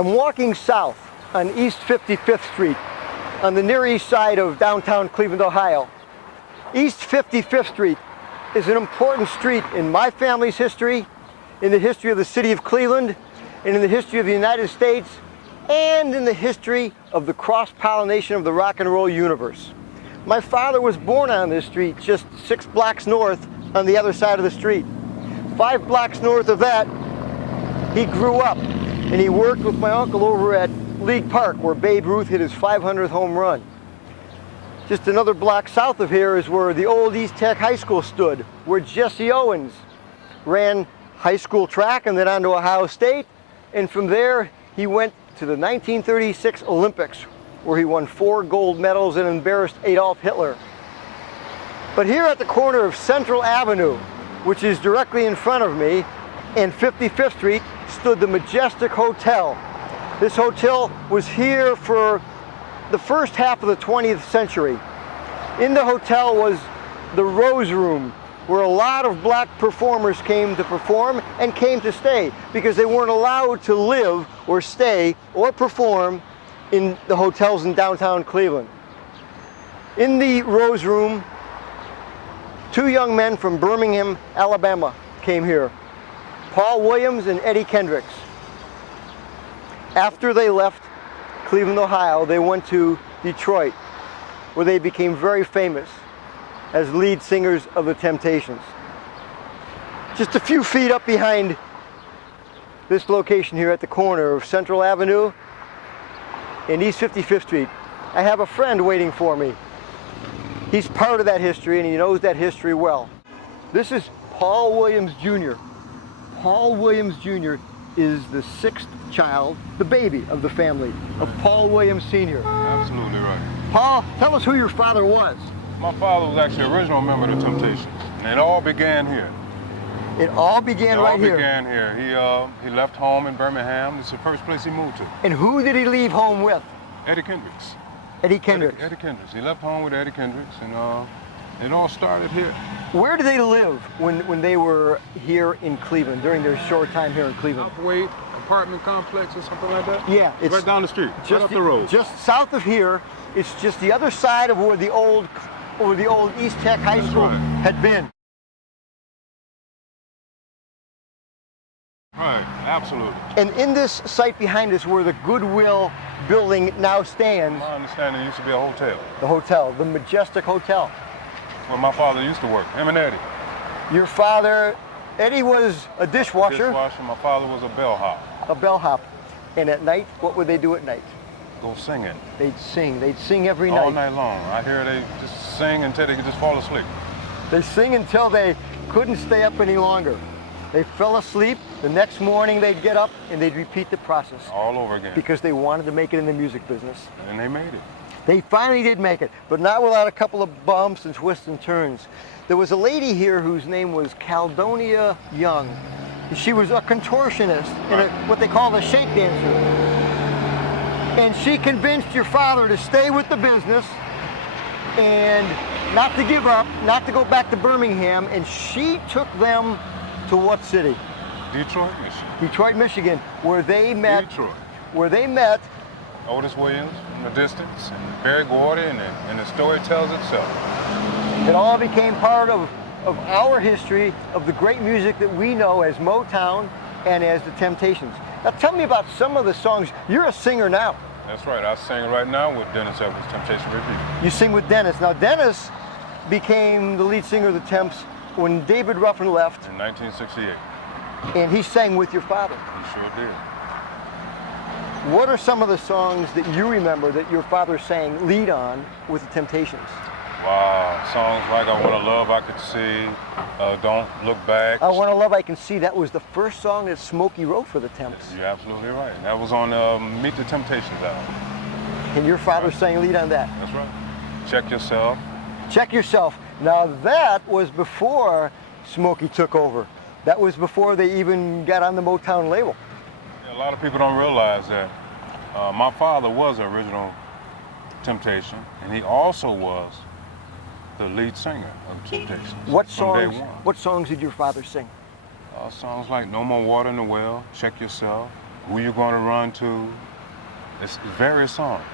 I'm walking south on East 55th Street on the Near East side of downtown Cleveland, Ohio. East 55th Street is an important street in my family's history, in the history of the city of Cleveland, and in the history of the United States, and in the history of the cross-pollination of the rock and roll universe. My father was born on this street just 6 blocks north on the other side of the street. 5 blocks north of that, he grew up, and he worked with my uncle over at League Park, where Babe Ruth hit his 500th home run. Just another block south of here is where the old East Tech High School stood, where Jesse Owens ran high school track and then on to Ohio State. And from there, he went to the 1936 Olympics, where he won 4 gold medals and embarrassed Adolf Hitler. But here at the corner of Central Avenue, which is directly in front of me, and 55th Street, stood the Majestic Hotel. This hotel was here for the first half of the 20th century. In the hotel was the Rose Room, where a lot of black performers came to perform and came to stay because they weren't allowed to live or stay or perform in the hotels in downtown Cleveland. In the Rose Room, 2 young men from Birmingham, Alabama came here, Paul Williams and Eddie Kendricks. After they left Cleveland, Ohio, they went to Detroit, where they became very famous as lead singers of the Temptations. Just a few feet up behind this location here at the corner of Central Avenue and East 55th Street, I have a friend waiting for me. He's part of that history and he knows that history well. This is Paul Williams Jr. Paul Williams Jr. is the 6th child, the baby of the family, of Paul Williams Sr. Absolutely right. Paul, tell us who your father was. My father was actually an original member of the Temptations, and it all began here. It all began right here. It all began here. He left home in Birmingham. It's the first place he moved to. And who did he leave home with? Eddie Kendricks. Eddie Kendricks. Eddie Kendricks. He left home with Eddie Kendricks, and it all started here. Where did they live when they were here in Cleveland, during their short time here in Cleveland? Upweight apartment complex or something like that? Yeah. It's right down the street, right up the road. Just south of here, it's just the other side of where the old East Tech High School had been. Right, absolutely. And in this site behind us where the Goodwill building now stands, My understanding, it used to be a hotel. the hotel, the Majestic Hotel. Where my father used to work, him and Eddie. Your father, Eddie, was a dishwasher. Dishwasher, my father was a bellhop. A bellhop. And at night, what would they do at night? Go singing. They'd sing every All night. night long. I hear they just sing until they could just fall asleep. They sing until they couldn't stay up any longer. They fell asleep, the next morning they'd get up and they'd repeat the process. All over again. Because they wanted to make it in the music business. And they made it. They finally did make it, but not without a couple of bumps and twists and turns. There was a lady here whose name was Caldonia Young. She was a contortionist and what they call a shake dancer. And she convinced your father to stay with the business and not to give up, not to go back to Birmingham, and she took them to what city? Detroit, Michigan. Detroit, Michigan, where they met. Detroit. Where they met. Otis Williams from the distance, and Berry Gordy, and the story tells itself. It all became part of our history of the great music that we know as Motown and as the Temptations. Now tell me about some of the songs. You're a singer now. That's right. I sing right now with Dennis Evans, Temptation Repeat. You sing with Dennis. Now Dennis became the lead singer of the Temps when David Ruffin left. In 1968. And he sang with your father. He sure did. What are some of the songs that you remember that your father sang lead on with the Temptations? Wow, songs like I Want to Love I Could See, Don't Look Back. I Want to Love I Can See, that was the first song that Smokey wrote for the Temps. You're absolutely right. That was on Meet the Temptations album. And your father sang lead on that? That's right. Check Yourself. Check Yourself. Now that was before Smokey took over. That was before they even got on the Motown label. Yeah, a lot of people don't realize that my father was the original Temptation, and he also was the lead singer of the Temptations. What from day songs? one. What songs did your father sing? Songs like No More Water in the Well, Check Yourself, Who You Gonna Run To. It's various songs.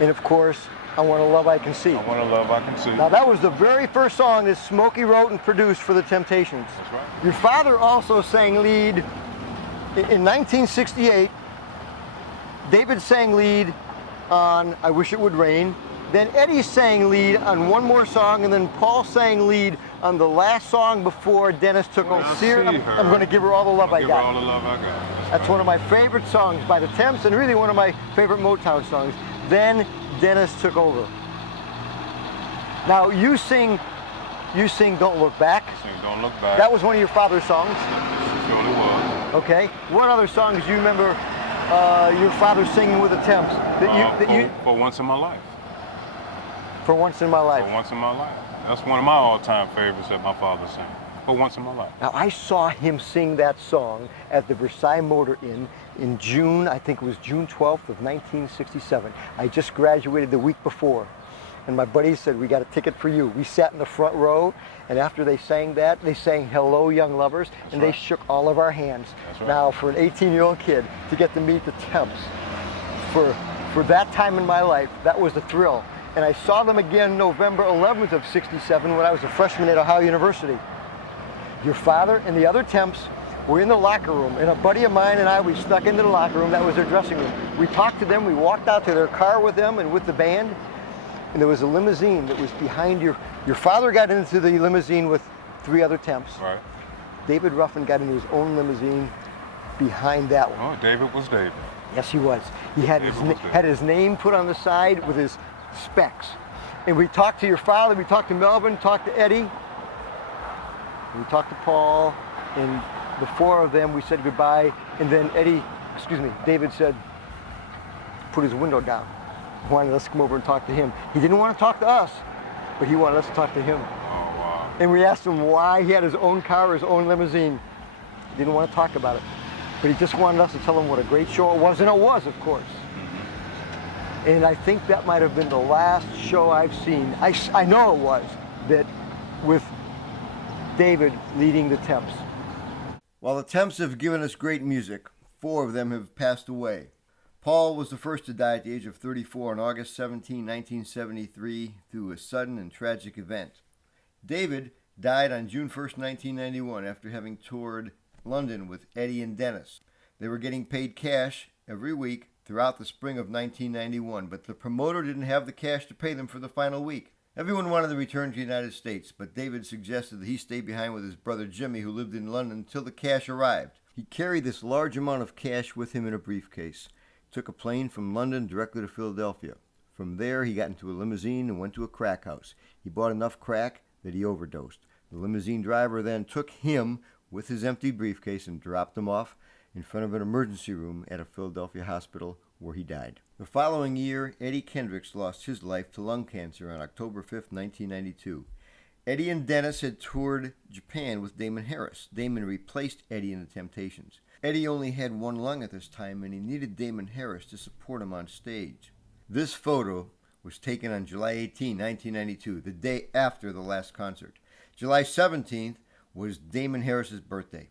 And of course, I Want a Love I Can See. I Want a Love I Can See. Now that was the very first song that Smokey wrote and produced for the Temptations. That's right. Your father also sang lead in 1968. David sang lead on I Wish It Would Rain. Then Eddie sang lead on one more song, and then Paul sang lead on the last song before Dennis took over. I'm going to give her all the love I Give her got. all the love I got. That's one of my favorite songs by the Temps, and really one of my favorite Motown songs. Then Dennis took over. Now you sing Don't Look Back. Sing Don't Look Back. That was one of your father's songs. It surely was. Okay. What other songs do you remember your father singing with the Temps? For Once in My Life. For Once in My Life. For Once in My Life. That's one of my all-time favorites that my father sang. For Once in My Life. Now I saw him sing that song at the Versailles Motor Inn in June, I think it was June 12th of 1967. I just graduated the week before. And my buddies said, we got a ticket for you. We sat in the front row, and after they sang that, they sang Hello Young Lovers, and they shook all of our hands. That's right. Now for an 18-year-old kid to get to meet the Temps, for that time in my life, that was a thrill. And I saw them again November 11th of 67 when I was a freshman at Ohio University. Your father and the other Temps were in the locker room, and a buddy of mine and I, we snuck into the locker room. That was their dressing room. We talked to them, we walked out to their car with them and with the band, and there was a limousine that was behind your father got into the limousine with 3 other Temps. Right. David Ruffin got into his own limousine behind that one. Oh, David was David. Yes, he was. He had his name put on the side with his specs. And we talked to your father, we talked to Melvin, talked to Eddie, we talked to Paul, and the 4 of them, we said goodbye, and then David said, put his window down. He wanted us to come over and talk to him. He didn't want to talk to us, but he wanted us to talk to him. Oh, wow. And we asked him why he had his own car, his own limousine. He didn't want to talk about it, but he just wanted us to tell him what a great show it was, and it was, of course. And I think that might have been the last show I've seen. I know it was, that with David leading the Temps. While the Temps have given us great music, 4 of them have passed away. Paul was the first to die at the age of 34 on August 17, 1973, through a sudden and tragic event. David died on June 1st, 1991, after having toured London with Eddie and Dennis. They were getting paid cash every week throughout the spring of 1991, but the promoter didn't have the cash to pay them for the final week. Everyone wanted to return to the United States, but David suggested that he stay behind with his brother Jimmy, who lived in London, until the cash arrived. He carried this large amount of cash with him in a briefcase, took a plane from London directly to Philadelphia. From there, he got into a limousine and went to a crack house. He bought enough crack that he overdosed. The limousine driver then took him with his empty briefcase and dropped him off in front of an emergency room at a Philadelphia hospital, where he died. The following year, Eddie Kendricks lost his life to lung cancer on October 5th, 1992. Eddie and Dennis had toured Japan with Damon Harris. Damon replaced Eddie in the Temptations. Eddie only had one lung at this time, and he needed Damon Harris to support him on stage. This photo was taken on July 18, 1992, the day after the last concert. July 17th was Damon Harris's birthday.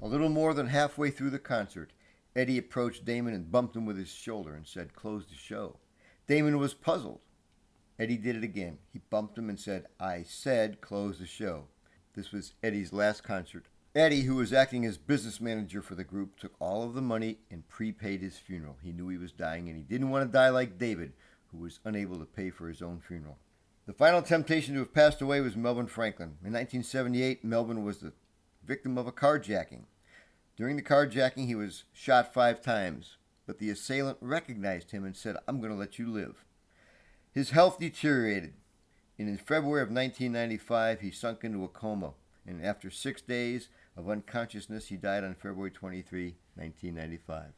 A little more than halfway through the concert, Eddie approached Damon and bumped him with his shoulder and said, "Close the show." Damon was puzzled. Eddie did it again. He bumped him and said, "I said close the show." This was Eddie's last concert. Eddie, who was acting as business manager for the group, took all of the money and prepaid his funeral. He knew he was dying, and he didn't want to die like David, who was unable to pay for his own funeral. The final Temptation to have passed away was Melvin Franklin. In 1978, Melvin was the victim of a carjacking. During the carjacking, he was shot 5 times, but the assailant recognized him and said, "I'm going to let you live." His health deteriorated, and in February of 1995, he sunk into a coma, and after 6 days of unconsciousness, he died on February 23, 1995.